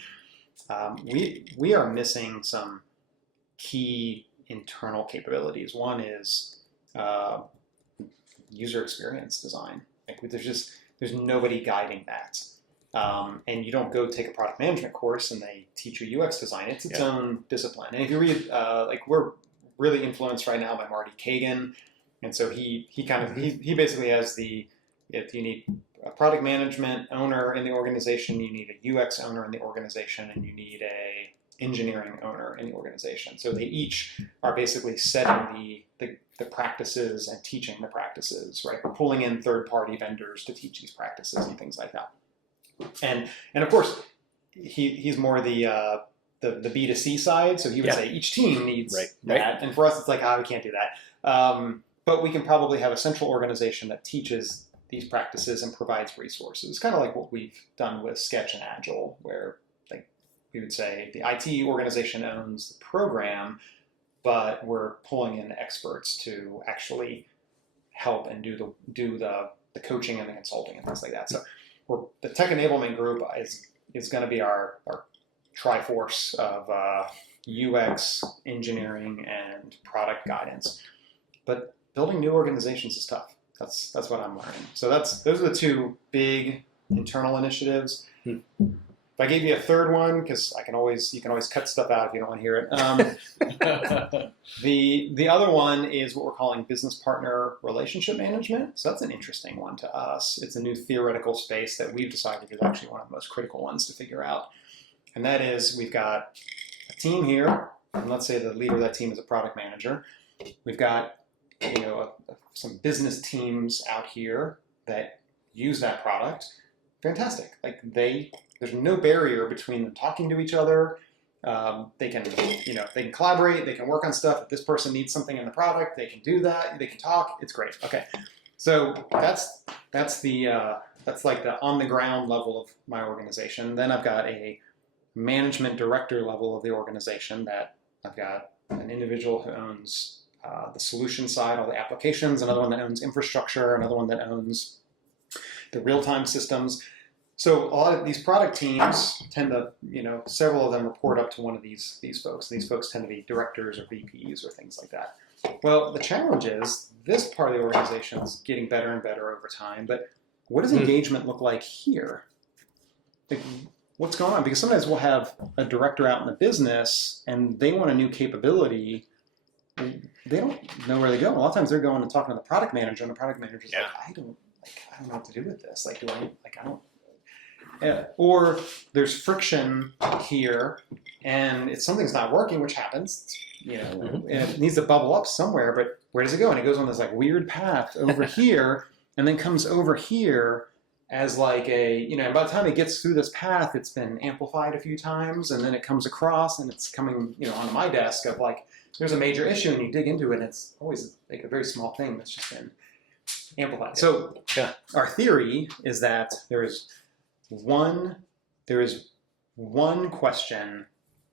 we are missing some key internal capabilities. One is user experience design. There's nobody guiding that. And you don't go take a product management course and they teach you UX design. It's its own discipline. And if you read, we're really influenced right now by Marty Kagan, and so he basically has the if you need a product management owner in the organization, you need a UX owner in the organization, and you need a engineering owner in the organization. So they each are basically setting the practices and teaching the practices, right? We're pulling in third-party vendors to teach these practices and things like that. And of course, he's more the B2C side, so he would say each team needs that. And for us, it's like, we can't do that. But we can probably have a central organization that teaches these practices and provides resources, kind of like what we've done with Sketch and Agile, where we would say the IT organization owns the program, but we're pulling in experts to actually help and do the coaching and the consulting and things like that. So the tech enablement group is going to be our triforce of UX, engineering, and product guidance. But building new organizations is tough. That's what I'm learning. So those are the two big internal initiatives. If I gave you a third one, because you can always cut stuff out if you don't want to hear it. The other one is what we're calling business partner relationship management. So that's an interesting one to us. It's a new theoretical space that we've decided is actually one of the most critical ones to figure out. And that is, we've got a team here, and let's say the leader of that team is a product manager. We've got some business teams out here that use that product. Fantastic. There's no barrier between them talking to each other. They can collaborate. They can work on stuff. If this person needs something in the product, they can do that. They can talk. It's great. Okay, so that's like the on the ground level of my organization. Then I've got a management director level of the organization that I've got an individual who owns the solution side, all the applications, another one that owns infrastructure, another one that owns the real-time systems. So a lot of these product teams tend to, several of them report up to one of these folks. These folks tend to be directors or VPs or things like that. Well, the challenge is this part of the organization is getting better and better over time, but what does engagement look like here? What's going on? Because sometimes we'll have a director out in the business and they want a new capability. They don't know where they go. A lot of times they're going and talking to the product manager, and the product manager's like, I don't know what to do with this. Or there's friction here, and something's not working, which happens, and it needs to bubble up somewhere. But where does it go? And it goes on this weird path over here, and then comes over here as by the time it gets through this path, it's been amplified a few times, and then it comes across, and it's coming, onto my desk of there's a major issue, and you dig into it, and it's always a very small thing that's just been amplified. So our theory is that there is one question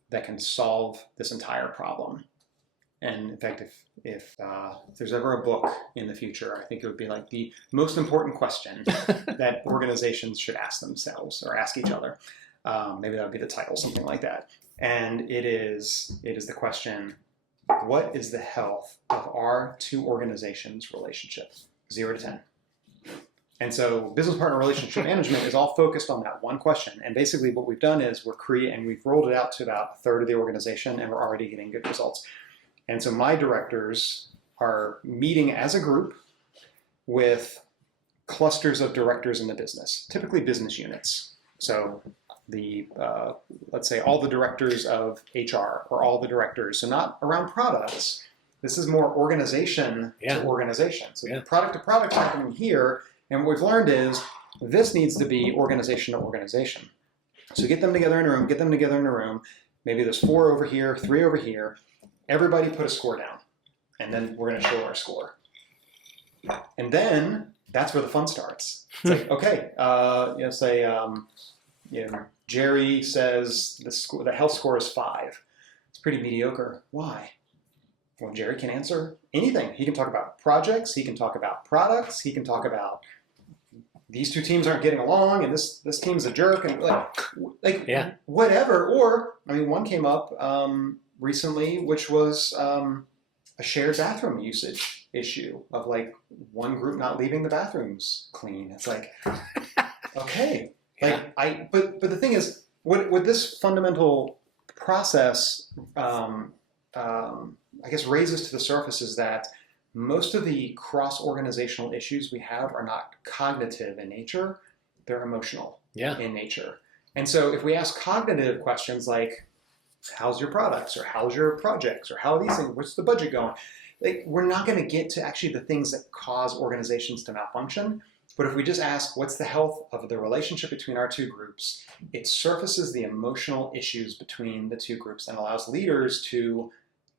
that can solve this entire problem. And in fact, if there's ever a book in the future, I think it would be the most important question that organizations should ask themselves or ask each other. Maybe that would be the title, something like that. And it is the question: what is the health of our two organizations' relationship, 0 to 10? And so business partner relationship management is all focused on that one question. And basically what we've done is we've rolled it out to about a third of the organization, and we're already getting good results. And so my directors are meeting as a group with clusters of directors in the business, typically business units. So let's say all the directors of HR or all the directors, so not around products. This is more organization to organization. So product to product happening here. And what we've learned is this needs to be organization to organization. So get them together in a room, Maybe there's 4 over here, 3 over here. Everybody put a score down. And then we're going to show our score. And then that's where the fun starts. It's okay, Jerry says the health score is 5. It's pretty mediocre. Why? Well, Jerry can answer anything. He can talk about projects. He can talk about products. He can talk about these two teams aren't getting along, and this team's a jerk, and whatever. Or one came up recently, which was a shared bathroom usage issue of one group not leaving the bathrooms clean. It's okay. But the thing is, what this fundamental process, raises to the surface is that most of the cross-organizational issues we have are not cognitive in nature, they're emotional in nature. And so if we ask cognitive questions like, how's your products, or how's your projects, or how are these things, what's the budget going? Like, we're not going to get to actually the things that cause organizations to malfunction. But if we just ask, what's the health of the relationship between our two groups, it surfaces the emotional issues between the two groups and allows leaders to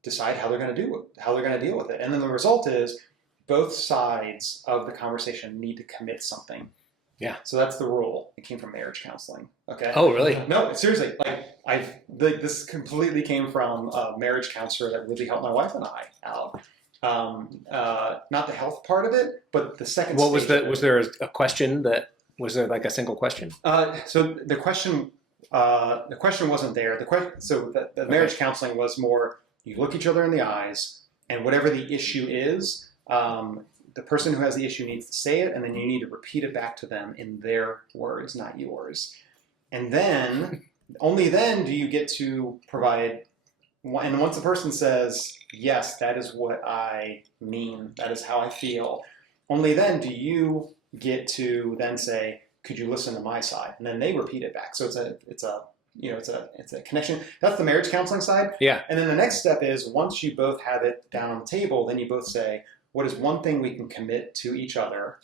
decide how they're going to deal with it. And then the result is both sides of the conversation need to commit something. Yeah. So that's the rule. It came from marriage counseling. Okay. Oh, really? No, seriously. This completely came from a marriage counselor that really helped my wife and I out. Not the health part of it, but the second. What was the? Was there a question that? Was there like a single question? So the question wasn't there. The marriage counseling was more. You look each other in the eyes, and whatever the issue is, the person who has the issue needs to say it, and then you need to repeat it back to them in their words, not yours. And then, only then do you get to provide, and once the person says, yes, that is what I mean, that is how I feel, only then do you get to then say, could you listen to my side? And then they repeat it back. So it's a connection. That's the marriage counseling side. Yeah. And then the next step is, once you both have it down on the table, then you both say, what is one thing we can commit to each other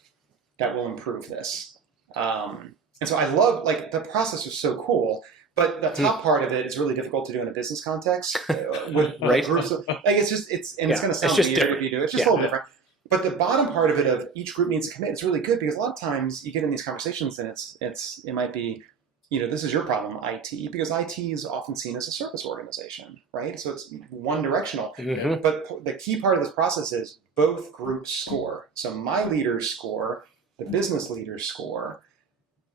that will improve this? And so I love, the process is so cool, but the top part of it is really difficult to do in a business context with Right. groups. It's going to sound just weird different. if you do it. It's just a little different. But the bottom part of it of each group needs to commit is really good, because a lot of times you get in these conversations and it might be, this is your problem, IT, because IT is often seen as a service organization, right? So it's one directional. Mm-hmm. But the key part of this process is both groups score. So my leaders score, the business leaders score,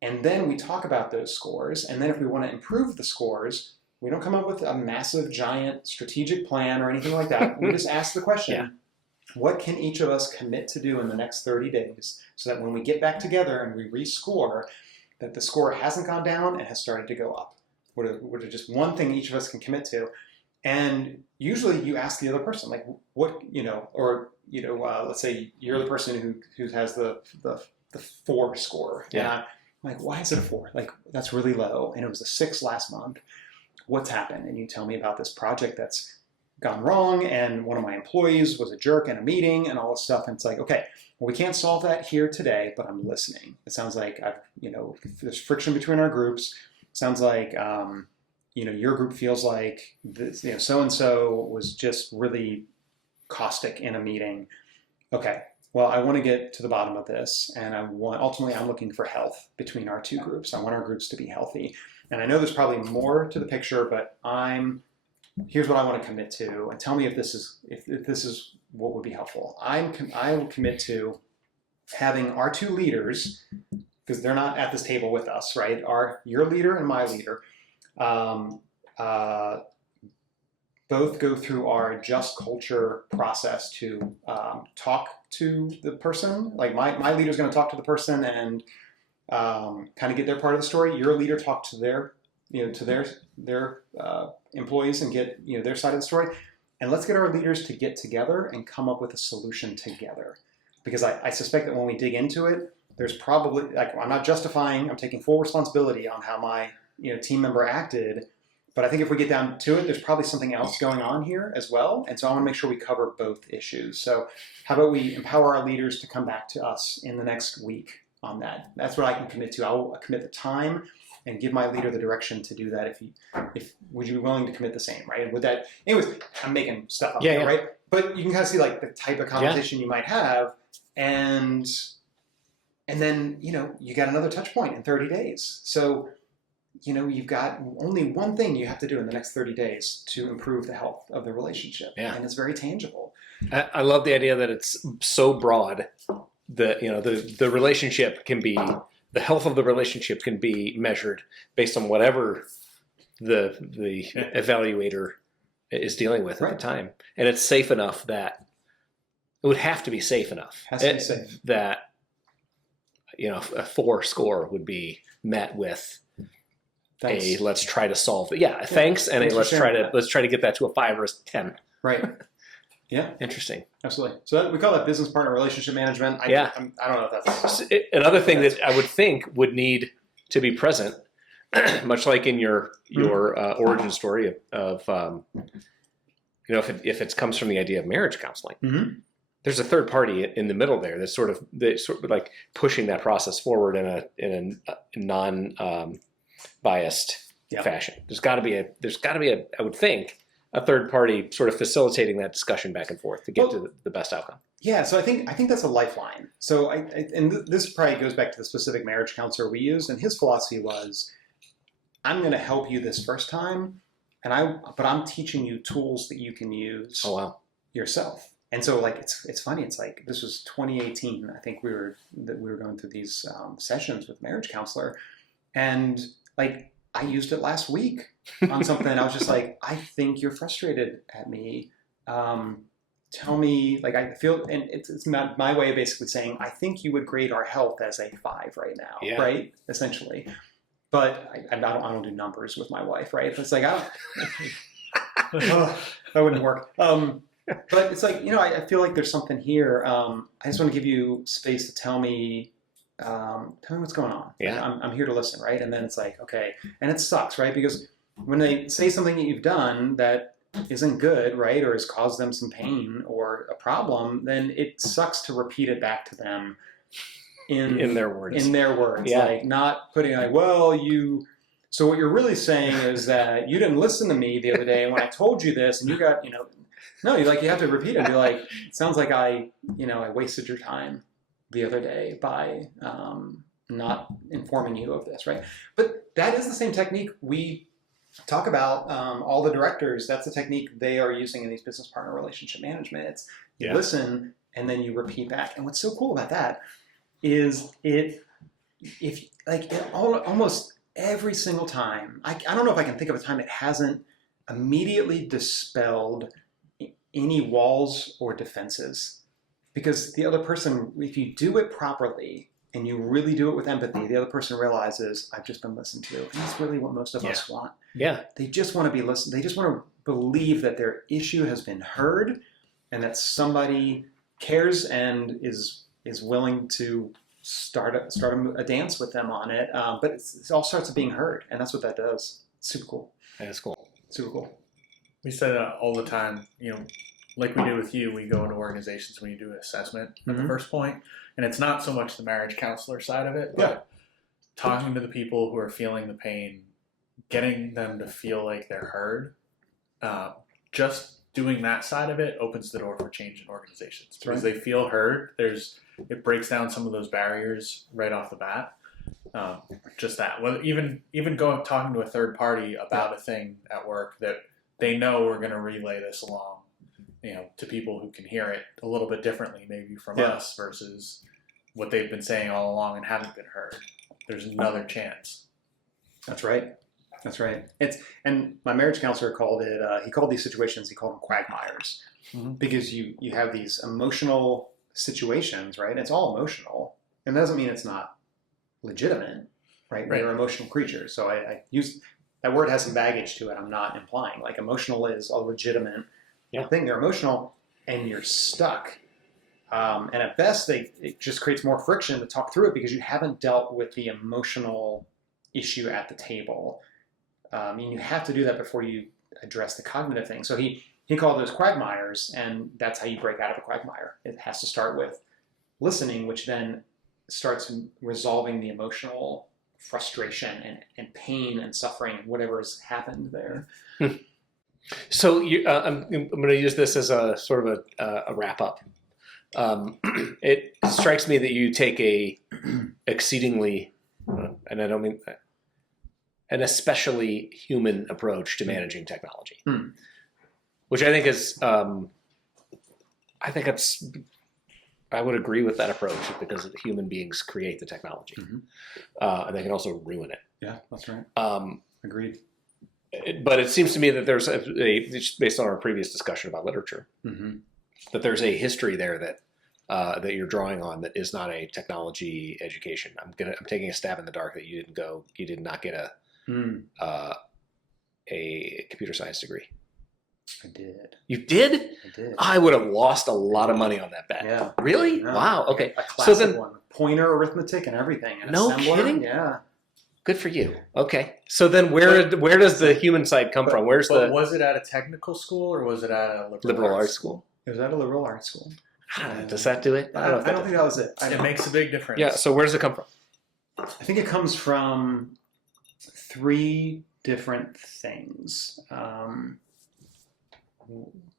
and then we talk about those scores. And then if we want to improve the scores, we don't come up with a massive, giant strategic plan or anything like that. We just ask the question, what can each of us commit to do in the next 30 days so that when we get back together and we rescore, that the score hasn't gone down and has started to go up? What are just one thing each of us can commit to? And usually you ask the other person, like, what, let's say you're the person who has the 4 score. Yeah. And I'm like, why is it a 4? Like, that's really low. And it was a 6 last month. What's happened? And you tell me about this project that's gone wrong, and one of my employees was a jerk in a meeting and all this stuff. And it's like, okay, well, we can't solve that here today, but I'm listening. It sounds like there's friction between our groups. It sounds like, your group feels like this, so-and-so was just really caustic in a meeting. Okay, well, I want to get to the bottom of this, and ultimately I'm looking for health between our two groups. I want our groups to be healthy. And I know there's probably more to the picture, but here's what I want to commit to, and tell me if this is what would be helpful. I will commit to having our two leaders, because they're not at this table with us, right? Your leader and my leader, both go through our just culture process to talk to the person. Like my leader's going to talk to the person and kind of get their part of the story. Your leader talk to their employees and get their side of the story. And let's get our leaders to get together and come up with a solution together. Because I suspect that when we dig into it, there's probably, I'm not justifying, I'm taking full responsibility on how my team member acted. But I think if we get down to it, there's probably something else going on here as well. And so I want to make sure we cover both issues. So how about we empower our leaders to come back to us in the next week on that? That's what I can commit to. I will commit the time and give my leader the direction to do that. Would you be willing to commit the same, right? Would that, anyways, I'm making stuff up here, right? But you can kind of see the type of conversation you might have, and then, you got another touch point in 30 days. So, you've got only one thing you have to do in the next 30 days to improve the health of the relationship. Yeah. And it's very tangible. I love the idea that it's so broad that, the relationship can be, the health of the relationship can be measured based on whatever the evaluator is dealing with at the time. And it's safe enough that it would have to be safe enough. Has to be safe. That, a 4 score would be met with Thanks. let's try to solve it. Yeah, thanks. And Thanks let's for try sharing to get that to a 5 or a 10. Right. Yeah, Interesting. absolutely. So we call that business partner relationship management. I don't know if that's Another thing that I would think would need to be present, much like in your origin story of if it comes from the idea of marriage counseling, there's a third party in the middle there that's sort of like pushing that process forward in a non biased fashion. There's got to be a I would think, a third party sort of facilitating that discussion back and forth to get to the best outcome. Yeah, so I think that's a lifeline. So this probably goes back to the specific marriage counselor we used, and his philosophy was, I'm going to help you this first time, but I'm teaching you tools that you can use yourself. And so like it's funny. It's like this was 2018. I think we were going through these sessions with marriage counselor, and like I used it last week on something. I was just like, I think you're frustrated at me. Tell me, like I feel, and it's my way of basically saying, I think you would grade our health as a 5 right now, right? Essentially. But I don't do numbers with my wife, right? It's like, that wouldn't work. But it's like, I feel like there's something here. I just want to give you space to tell me what's going on. Yeah. I'm here to listen, right? And then it's like, okay. And it sucks, right? Because when they say something that you've done that isn't good, right, or has caused them some pain or a problem, then it sucks to repeat it back to them in their words. Yeah. Like not putting like, well, so what you're really saying is that you didn't listen to me the other day when I told you this, and you got, no, you have to repeat it and be like, it sounds like I wasted your time the other day by not informing you of this, right? But that is the same technique we talk about. All the directors, that's the technique they are using in these business partner relationship management. It's you listen and then you repeat back. And what's so cool about that is almost every single time, I don't know if I can think of a time it hasn't immediately dispelled any walls or defenses, because the other person, if you do it properly and you really do it with empathy, the other person realizes, I've just been listened to. And that's really what most of us want. Yeah. They just want to be listened. They just want to believe that their issue has been heard and that somebody cares and is willing to start a dance with them on it. But it all starts with being heard, and that's what that does. It's super cool. That's cool. Super cool. We say that all the time, like we do with you, we go into organizations when you do an assessment at the first point, and it's not so much the marriage counselor side of it, but talking to the people who are feeling the pain, getting them to feel like they're heard. Just doing that side of it opens the door for change in organizations because they feel heard. It breaks down some of those barriers right off the bat. Just that. Well, even talking to a third party about a thing at work that they know we're going to relay this along, to people who can hear it a little bit differently, maybe from us versus what they've been saying all along and haven't been heard. There's another chance. That's right. That's right. And my marriage counselor called it. He called these situations. He called them quagmires, because you have these emotional situations, right? It's all emotional, and that doesn't mean it's not legitimate, right? We're emotional creatures. So I use that word has some baggage to it. I'm not implying like emotional is a legitimate thing. They're emotional, and you're stuck. And at best, it just creates more friction to talk through it because you haven't dealt with the emotional issue at the table. You have to do that before you address the cognitive thing. So he called those quagmires, and that's how you break out of a quagmire. It has to start with listening, which then starts resolving the emotional frustration and pain and suffering and whatever has happened there. So I'm going to use this as a sort of a wrap up. It strikes me that you take a exceedingly, and I don't mean an especially human approach to managing technology, which I think is, I would agree with that approach because human beings create the technology, and they can also ruin it. Yeah, that's right. Agreed. But it seems to me that there's just based on our previous discussion about literature, that there's a history there that you're drawing on that is not a technology education. I'm taking a stab in the dark that you did not get a computer science degree. I did. You did? I did. I would have lost a lot of money on that bet. Yeah. Really? Yeah. Wow. Okay. A classic So then, one. Pointer arithmetic and everything. And No assembler. kidding? Yeah. good for you. Okay. So then, where does the human side come from? Where's But the was it at a technical school or was it at a liberal arts school? It was at a liberal arts school. I don't know. Does that do it? I don't think that was it. It makes a big difference. Yeah. So where does it come from? I think it comes from 3 different things.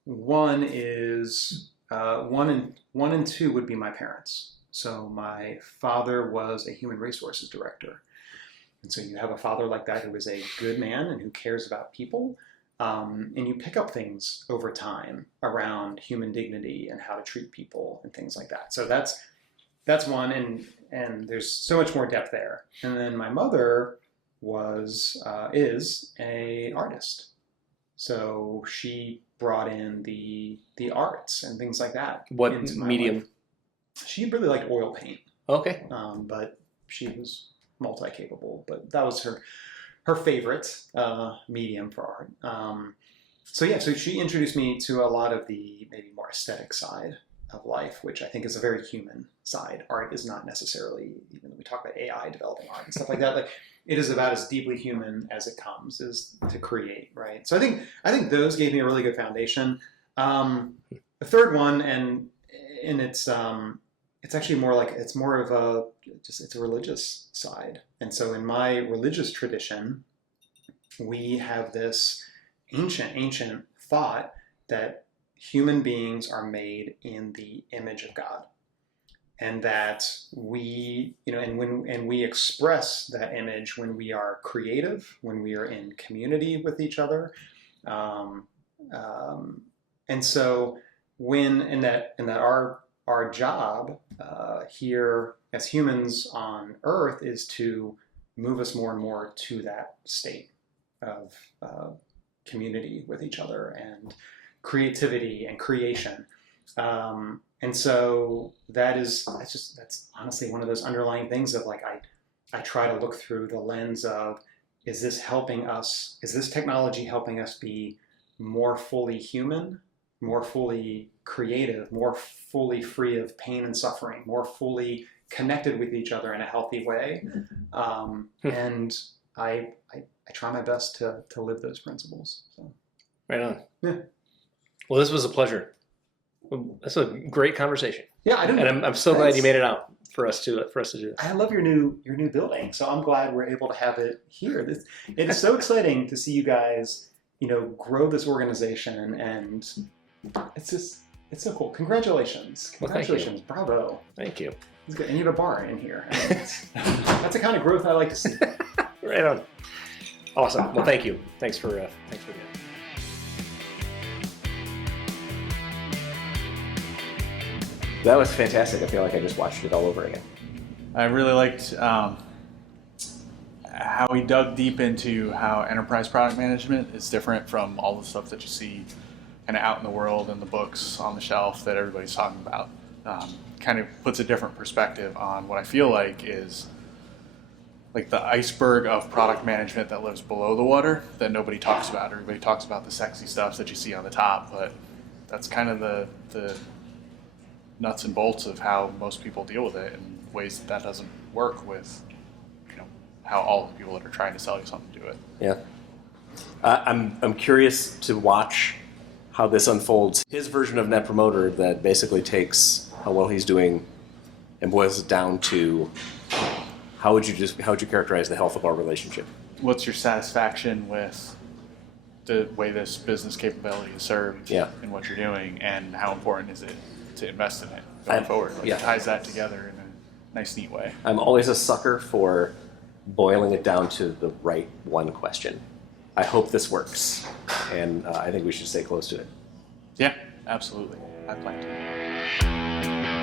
One is 1 and 2 would be my parents. So my father was a human resources director, and so you have a father like that who is a good man and who cares about people, and you pick up things over time around human dignity and how to treat people and things like that. So that's one, and there's so much more depth there. And then my mother is a artist, so she brought in the arts and things like that. What into my medium? life. She really liked oil paint, Okay. but she was multi-capable. But that was her favorite medium for art. So she introduced me to a lot of the maybe more aesthetic side of life, which I think is a very human side. Art is not necessarily, even though we talk about AI developing art and stuff like that, like it is about as deeply human as it comes, is to create, right? So I think those gave me a really good foundation. The third one, and it's actually more like, it's more of it's a religious side. And so in my religious tradition, we have this ancient thought that human beings are made in the image of God, and that we, and we express that image when we are creative, when we are in community with each other, and so our job here as humans on Earth is to move us more and more to that state of community with each other and creativity and creation. And so that's honestly one of those underlying things of like, I try to look through the lens of, is this technology helping us be more fully human, more fully creative, more fully free of pain and suffering, more fully connected with each other in a healthy way? And I try my best to live those principles. So. Right on. Yeah. Well, this was a pleasure. That's a great conversation. Yeah, I didn't. And I'm so glad you made it out for us to do. I love your new building, so I'm glad we're able to have it here. It is so exciting to see you guys, grow this organization, and it's so cool. Congratulations! Well, thank you. Congratulations! Bravo! Thank you. It's good. And you have a bar in here. That's the kind of growth I like to see. Right on. Awesome. Well, thank you. Thanks for being. That was fantastic. I feel like I just watched it all over again. I really liked how he dug deep into how enterprise product management is different from all the stuff that you see kind of out in the world and the books on the shelf that everybody's talking about. Kind of puts a different perspective on what I feel like is like the iceberg of product management that lives below the water that nobody talks about. Everybody talks about the sexy stuff that you see on the top, but that's kind of the nuts and bolts of how most people deal with it in ways that doesn't work with how all the people that are trying to sell you something do it. Yeah. I'm curious to watch how this unfolds. His version of Net Promoter that basically takes how well he's doing and boils it down to how would you characterize the health of our relationship? What's your satisfaction with the way this business capability is served in what you're doing, and how important is it to invest in it going forward? It ties that together in a nice, neat way. I'm always a sucker for boiling it down to the right one question. I hope this works, and I think we should stay close to it. Yeah, absolutely. I plan to.